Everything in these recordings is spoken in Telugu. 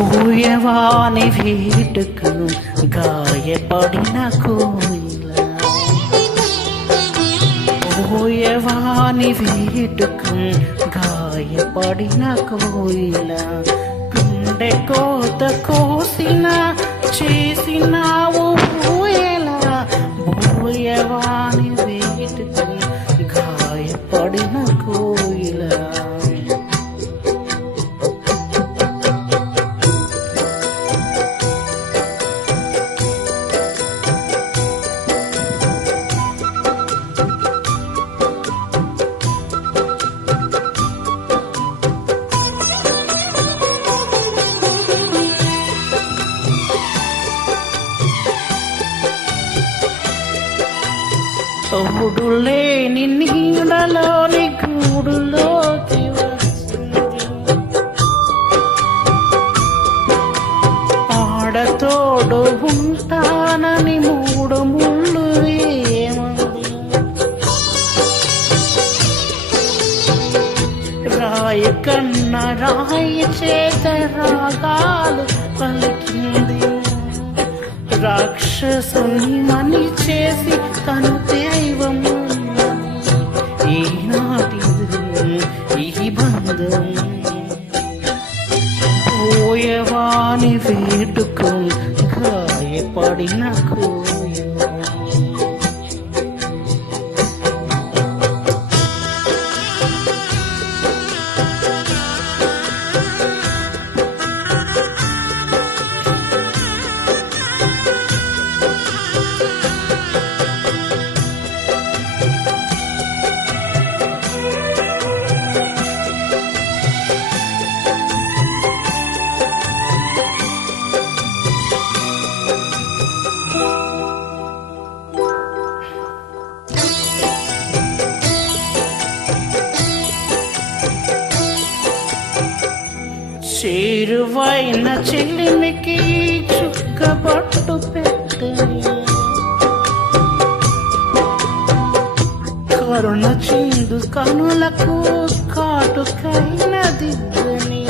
పోయవాని వేటుకు గాయపడిన కోయిల, పోయవాని వేటుకు గాయపడిన కోయిల, గుండె కోత కోసిన చేసినావు పోయేలా, పోయవాని వేటుకు గాయపడిన కోయిల. తోడు లేని నీడలోని గూడులోకి వచ్చింది, ఆడతోడు ఉంటానని మూడు ముళ్ళు ఏమంది, రాయి కన్న రాయి చేత రాగాలు పలికింది, రాక్షసుని మని చేసి తను దైవము. ఈనాటిది ఈ బంధం, పోయవాని వేటుకు గాయపడిన కోయిల. చేరువైన చెల్లిమికి చుక్కబట్టు పెట్టని, కరుణ చిందు కనులకు కాటుకైన దిద్దని,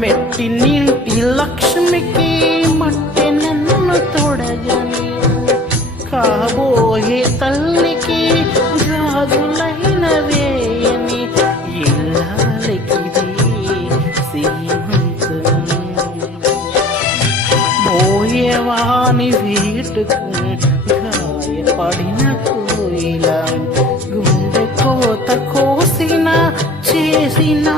మెట్టి నింటి లక్ష్మికి మట్టి నన్ను తొడగని, కాబోయే తల్లికి గాజులైన వేయని, ఇల్లాలికిది సీమంతం. పోయేవాని వీటుకు గాయపడిన కోయిల, గుండె కోత కోసిన చేసిన